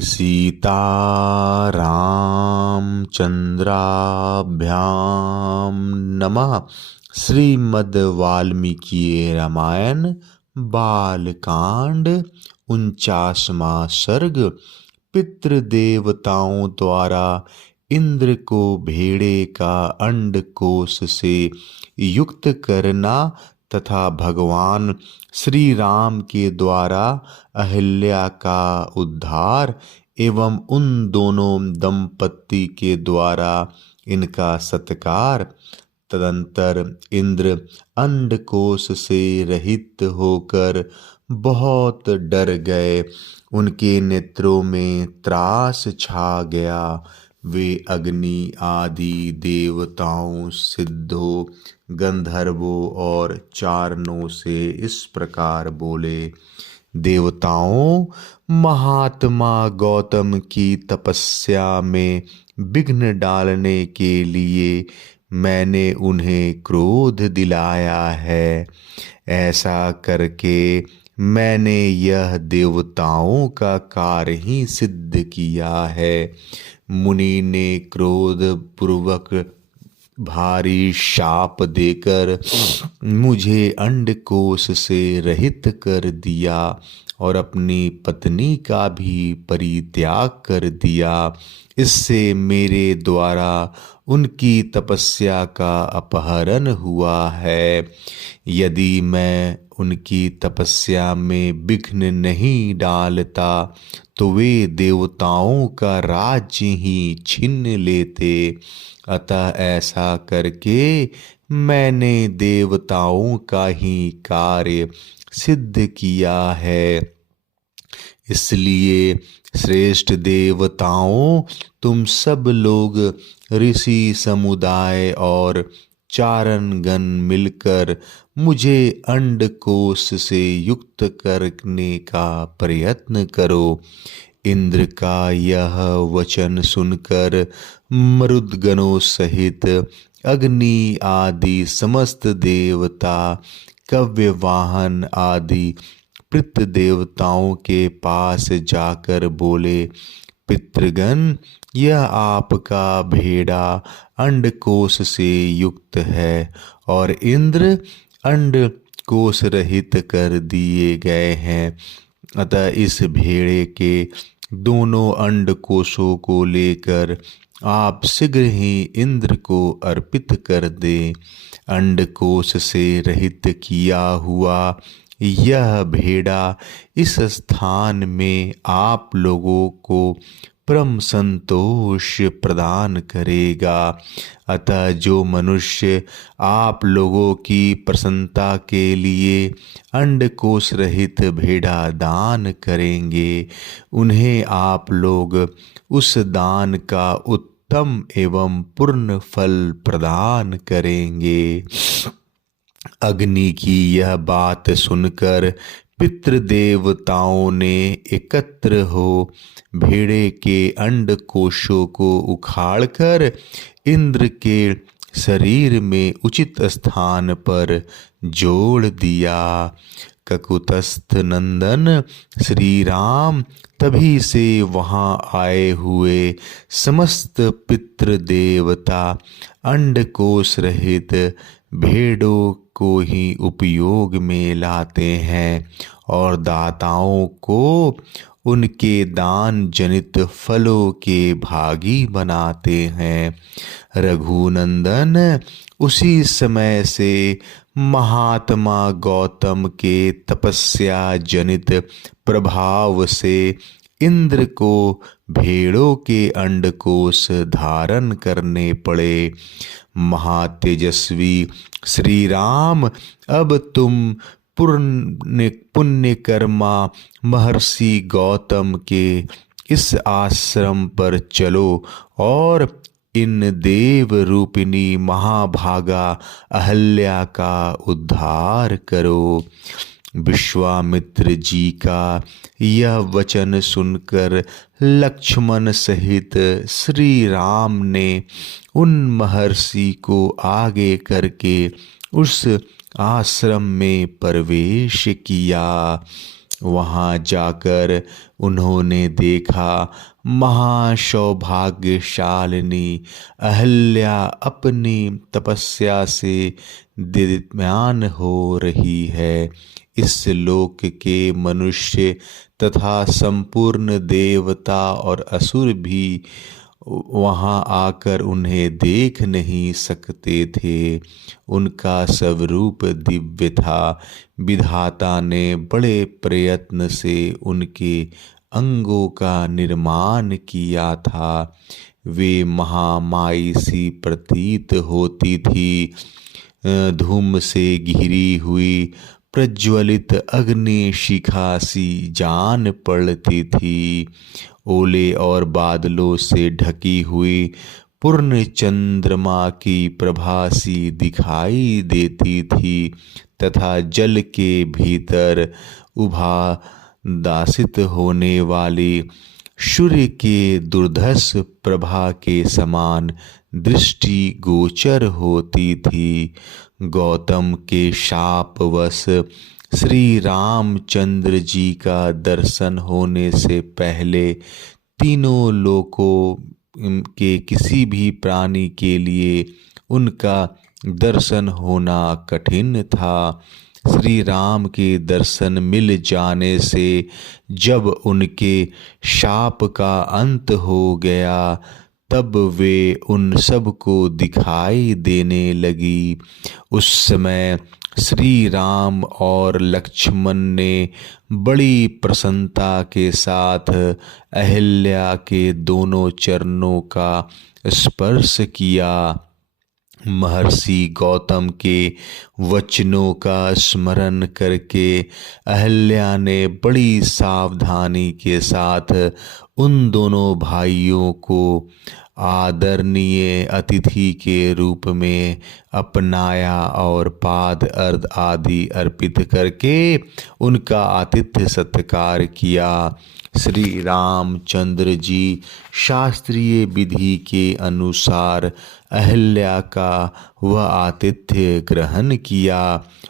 सीतारामचन्द्राभ्यां नमः। श्रीमद् वाल्मीकि रामायण बालकांड 49वां सर्ग। पितृदेवताओं द्वारा इंद्र को भेड़े का अंडकोश से युक्त करना तथा भगवान श्री राम के द्वारा अहिल्या का उद्धार एवं उन दोनों दंपत्ति के द्वारा इनका सत्कार। तदंतर इंद्र अंडकोश से रहित होकर बहुत डर गए। उनके नेत्रों में त्रास छा गया। वे अग्नि आदि देवताओं, सिद्धों, गंधर्वों और चारणों से इस प्रकार बोले। देवताओं, महात्मा गौतम की तपस्या में विघ्न डालने के लिए मैंने उन्हें क्रोध दिलाया है। ऐसा करके मैंने यह देवताओं का कार्य ही सिद्ध किया है। मुनि ने क्रोध पूर्वक भारी शाप देकर मुझे अंडकोश से रहित कर दिया और अपनी पत्नी का भी परित्याग कर दिया। इससे मेरे द्वारा उनकी तपस्या का अपहरण हुआ है। यदि मैं उनकी तपस्या में विघ्न नहीं डालता तो वे देवताओं का राज्य ही छीन लेते। अतः ऐसा करके मैंने देवताओं का ही कार्य सिद्ध किया है। इसलिए श्रेष्ठ देवताओं, तुम सब लोग ऋषि समुदाय और चारणगण मिलकर मुझे अंडकोश से युक्त करने का प्रयत्न करो। इंद्र का यह वचन सुनकर मरुदगणों सहित अग्नि आदि समस्त देवता, कव्यवाहन आदि पितृ देवताओं के पास जाकर बोले, पितृगण, यह आपका भेड़ा अंडकोश से युक्त है और इंद्र अंडकोश रहित कर दिए गए हैं। अतः इस भेड़े के दोनों अंडकोशों को लेकर आप शीघ्र ही इंद्र को अर्पित कर दें। अंडकोश से रहित किया हुआ यह भेड़ा इस स्थान में आप लोगों को परम संतोष प्रदान करेगा। अतः जो मनुष्य आप लोगों की प्रसन्नता के लिए अंडकोश रहित भेड़ा दान करेंगे, उन्हें आप लोग उस दान का उत्तम एवं पूर्ण फल प्रदान करेंगे। अग्नि की यह बात सुनकर पितृदेवताओं ने एकत्र हो भेड़े के अंडकोशों को उखाड़कर इंद्र के शरीर में उचित स्थान पर जोड़ दिया। ककुतस्थ नंदन श्री राम तभी से वहां आए हुए समस्त पितृ देवता अंडकोश रहित भेड़ों को ही उपयोग में लाते हैं और दाताओं को उनके दान जनित फलों के भागी बनाते हैं। रघुनंदन, उसी समय से महात्मा गौतम के तपस्या जनित प्रभाव से इंद्र को भेड़ों के अंडकोश धारण करने पड़े। महातेजस्वी श्री राम, अब तुम पुण्य कर्मा महर्षि गौतम के इस आश्रम पर चलो और इन देव रूपिणी महाभागा अहल्या का उद्धार करो। विश्वामित्र जी का यह वचन सुनकर लक्ष्मण सहित श्री राम ने उन महर्षि को आगे करके उस आश्रम में प्रवेश किया। वहाँ जाकर उन्होंने देखा महासौभाग्यशालिनी अहल्या अपनी तपस्या से दीप्यमान हो रही है। इस लोक के मनुष्य तथा संपूर्ण देवता और असुर भी वहाँ आकर उन्हें देख नहीं सकते थे। उनका स्वरूप दिव्य था। विधाता ने बड़े प्रयत्न से उनके अंगों का निर्माण किया था। वे महामाई सी प्रतीत होती थी। धूम से घिरी हुई प्रज्वलित अग्नि शिखा सी जान पड़ती थी। ओले और बादलों से ढकी हुई पूर्ण चंद्रमा की प्रभा सी दिखाई देती थी तथा जल के भीतर उभादासित होने वाली सूर्य के दुर्धर्ष प्रभा के समान दृष्टि गोचर होती थी। गौतम के शापवश श्री रामचंद्र जी का दर्शन होने से पहले तीनों लोकों के किसी भी प्राणी के लिए उनका दर्शन होना कठिन था। श्री राम के दर्शन मिल जाने से जब उनके शाप का अंत हो गया तब वे उन सब को दिखाई देने लगी। उस समय श्री राम और लक्ष्मण ने बड़ी प्रसन्नता के साथ अहिल्या के दोनों चरणों का स्पर्श किया। महर्षि गौतम के वचनों का स्मरण करके अहिल्या ने बड़ी सावधानी के साथ उन दोनों भाइयों को आदरणीय अतिथि के रूप में अपनाया और पाद अर्घ आदि अर्पित करके उनका आतिथ्य सत्कार किया। श्री रामचंद्र जी शास्त्रीय विधि के अनुसार अहिल्या का वह आतिथ्य ग्रहण किया।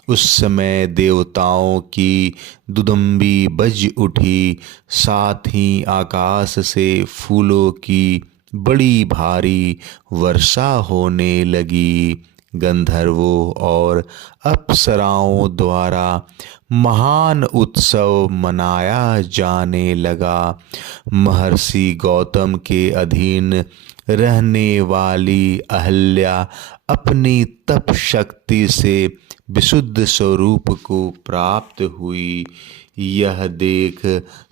उस समय देवताओं की दुदुम्बी बज उठी। साथ ही आकाश से फूलों की बड़ी भारी वर्षा होने लगी। गंधर्वों और अप्सराओं द्वारा महान उत्सव मनाया जाने लगा। महर्षि गौतम के अधीन रहने वाली अहिल्या अपनी तप शक्ति से विशुद्ध स्वरूप को प्राप्त हुई। यह देख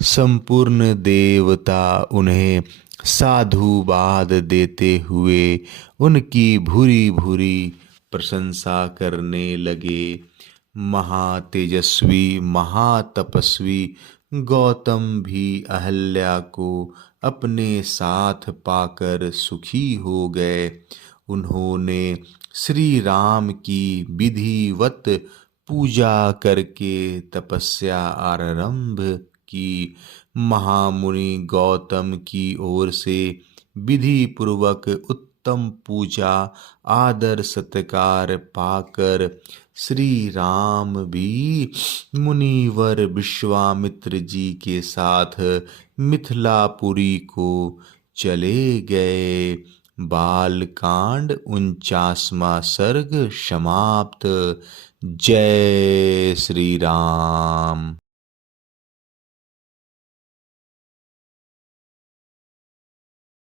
संपूर्ण देवता उन्हें साधुवाद देते हुए उनकी भूरी भूरी प्रशंसा करने लगे। महातेजस्वी महातपस्वी गौतम भी अहिल्या को अपने साथ पाकर सुखी हो गए। उन्होंने श्री राम की विधिवत पूजा करके तपस्या आरंभ की। महामुनि गौतम की ओर से विधि पूर्वक उत्तम पूजा आदर सत्कार पाकर श्री राम भी मुनिवर विश्वामित्र जी के साथ मिथिलापुरी को चले गए। बालकांड 49वां सर्ग समाप्त। जय श्री राम।